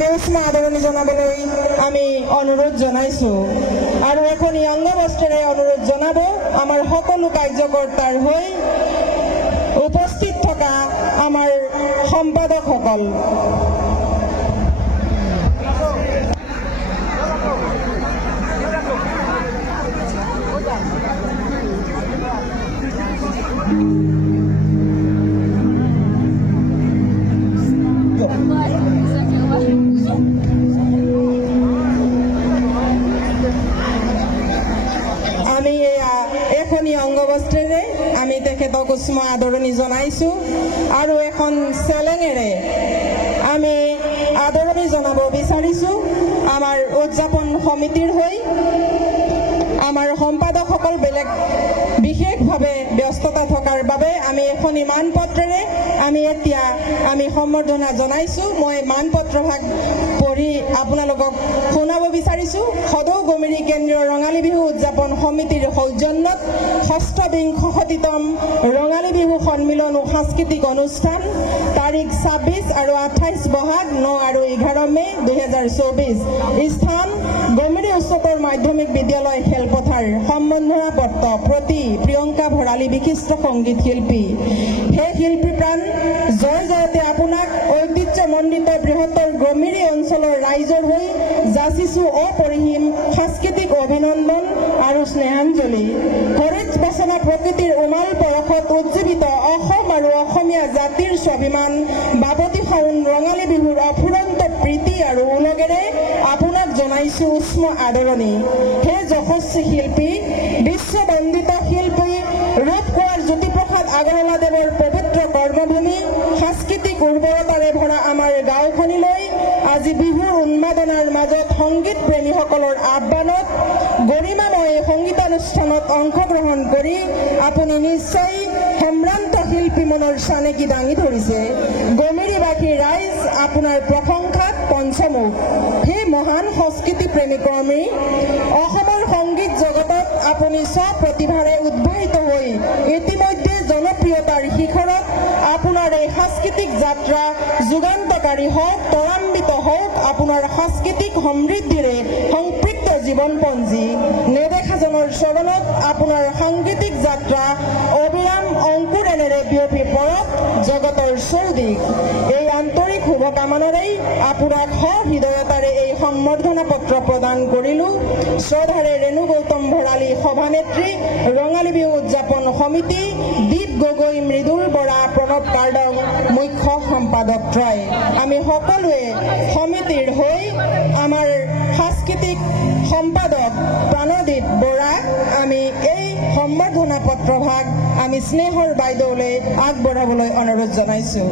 আমি উষ্ম আদৰণি জনাবলৈ আমি অনুৰোধ জনাইছোঁ আৰু এখনি অংগবস্ত্ৰেৰে অনুৰোধ জনাব আমাৰ সকলো কাৰ্যকৰ্তাৰ হৈ উপস্থিত থকা আমাৰ সম্পাদকসকল। আমি এখনি অংগবস্ত্ৰেৰে আমি তেখেতক উষ্ম আদৰণি জনাইছোঁ আৰু এখন চেলেঙেৰে আমি আদৰণি জনাব বিচাৰিছোঁ আমাৰ উদযাপন সমিতিৰ হৈ। আমাৰ সম্পাদকসকল বেলেগ বিশেষভাৱে ব্যস্ততা থকাৰ বাবে আমি এখনি মানপত্ৰেৰে আমি সম্বৰ্ধনা জনাইছোঁ। মই মানপত্ৰভাগ পঢ়ি আপোনালোকক শুনাব বিচাৰিছোঁ। সদৌ গমেৰী কেন্দ্ৰীয় ৰঙালী বিহু উদযাপন সমিতিৰ সৌজন্যত ষষ্ঠ বিংশতিতম ৰঙালী বিহু সন্মিলন ও সাংস্কৃতিক অনুষ্ঠান তাৰিখ 26 আৰু 28 বহাগ 9 আৰু 11 মে 2024। স্থান গমেৰী উচ্চতৰ মাধ্যমিক বিদ্যালয় খেলপথাৰ। সম্বৰ্ধনা পত্ৰ প্ৰতি প্ৰিয়ংকা ভৰালী বিশিষ্ট সংগীত শিল্পী। হে শিল্পী প্ৰাণ, জয় জয়তে আপোনাক ঐতিহ্যমণ্ডিত বৃহত্তৰ গমেৰী অঞ্চলৰ ৰাইজৰ হৈ যাচিছোঁ অপৰিসীম সাংস্কৃতিক অভিনন্দন আৰু স্নেহাঞ্জলি। হৰিত বাচনা প্ৰকৃতিৰ উমাল পৰশত উজ্জীৱিত অসম আৰু অসমীয়া জাতিৰ স্বাভিমান বাপতি সাউন ৰঙালী বিহুৰ অফুৰন্ত প্ৰীতি আৰু উলগেৰে আপোনাক জনাইছোঁ উষ্ম আদৰণি। হে যশস্বী শিল্পী, বিশ্ববন্দিত শিল্পী, ৰূপ কোঁৱৰ জ্যোতিপ্ৰসাদ আগৰৱালাদেৱৰ পবিত্ৰ কৰ্মভূমি, সাংস্কৃতিক উৰ্বৰতাৰে ভৰা আমাৰ গাঁওখনিলৈ আজি বিহুৰ উন্মাদনাৰ মাজত সংগীত প্ৰেমীসকলৰ আহ্বানত গৰিমাময় সংগীতানুষ্ঠানত অংশগ্ৰহণ কৰি আপুনি নিশ্চয় সম্ভ্ৰান্ত শিল্পী মনৰ চানেকি দাঙি ধৰিছে। গমেৰীবাসী ৰাইজ আপোনাৰ প্ৰশংসাত পঞ্চমুখ। হে মহান সংস্কৃতি প্ৰেমী কৰ্মী, অসমৰ সংগীত জগতত আপুনি স্বপ্ৰতিভাৰে উদ্ভাসিত হৈ ইতিমধ্যে জনপ্ৰিয়তাৰ শিখৰত আপোনাৰ এই সাংস্কৃতিক যাত্ৰা যুগান্তকাৰী হওক, ত্বৰান্বিত হওক আপোনাৰ সাংস্কৃতিক সমৃদ্ধিৰে সম্পৃক্ত জীৱনপঞ্জী। নেদেখাজনৰ চৰণত আপোনাৰ সাংগীতিক যাত্ৰা অবিৰাম অংকুৰেণেৰে বিয়পি পৰক জগতৰ চৌদিশ। এই আন্তৰিক শুভকামনাৰেই আপোনাক সহৃদয়তাৰে এই সম্বৰ্ধনা পত্ৰ প্ৰদান কৰিলোঁ। শ্ৰদ্ধাৰে ৰেণু গৌতম ভৰালী সভানেত্ৰী, ৰঙালী বিহু উদযাপন সমিতি, দীপ গগৈ, মৃদুল বৰা, প্ৰণৱ কাৰ্ডং, মুখ্য সম্পাদক ত্ৰয়। আমি সকলোৱে সমিতিৰ হৈ আমাৰ সাংস্কৃতিক সম্পাদক প্ৰাণদীপ বৰাক আমি এই সম্বৰ্ধনা পত্ৰভাগ আমি স্নেহৰ বাইদেউলৈ আগবঢ়াবলৈ অনুৰোধ জনাইছোঁ।